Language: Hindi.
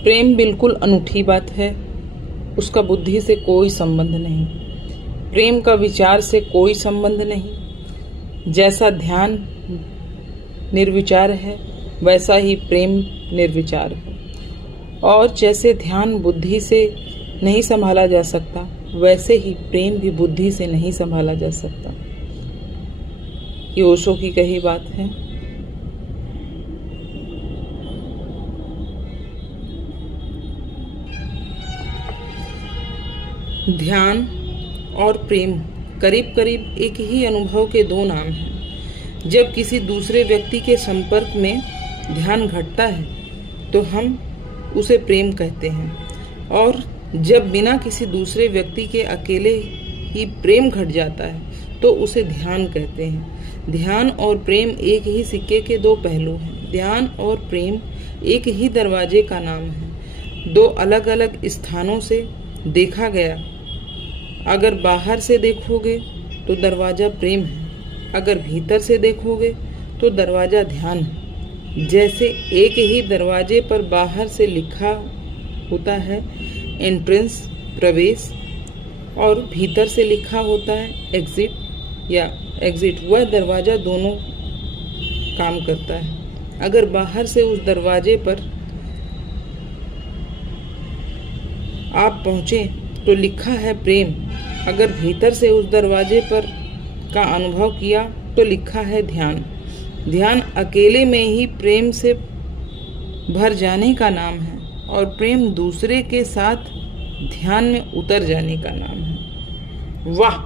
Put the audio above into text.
प्रेम बिल्कुल अनूठी बात है। उसका बुद्धि से कोई संबंध नहीं, प्रेम का विचार से कोई संबंध नहीं। जैसा ध्यान निर्विचार है वैसा ही प्रेम निर्विचार है, और जैसे ध्यान बुद्धि से नहीं संभाला जा सकता वैसे ही प्रेम भी बुद्धि से नहीं संभाला जा सकता। ये ओशो की कही बात है। ध्यान और प्रेम करीब करीब एक ही अनुभव के दो नाम हैं। जब किसी दूसरे व्यक्ति के संपर्क में ध्यान घटता है तो हम उसे प्रेम कहते हैं, और जब बिना किसी दूसरे व्यक्ति के अकेले ही प्रेम घट जाता है तो उसे ध्यान कहते हैं। ध्यान और प्रेम एक ही सिक्के के दो पहलू हैं। ध्यान और प्रेम एक ही दरवाजे का नाम है। दो अलग अलग स्थानों से देखा गया। अगर बाहर से देखोगे तो दरवाज़ा प्रेम है, अगर भीतर से देखोगे तो दरवाज़ा ध्यान है। जैसे एक ही दरवाजे पर बाहर से लिखा होता है एंट्रेंस प्रवेश, और भीतर से लिखा होता है एग्जिट या एग्जिट, वह दरवाज़ा दोनों काम करता है। अगर बाहर से उस दरवाजे पर आप पहुँचे तो लिखा है प्रेम, अगर भीतर से उस दरवाजे पर का अनुभव किया तो लिखा है ध्यान। ध्यान अकेले में ही प्रेम से भर जाने का नाम है, और प्रेम दूसरे के साथ ध्यान में उतर जाने का नाम है। वाह!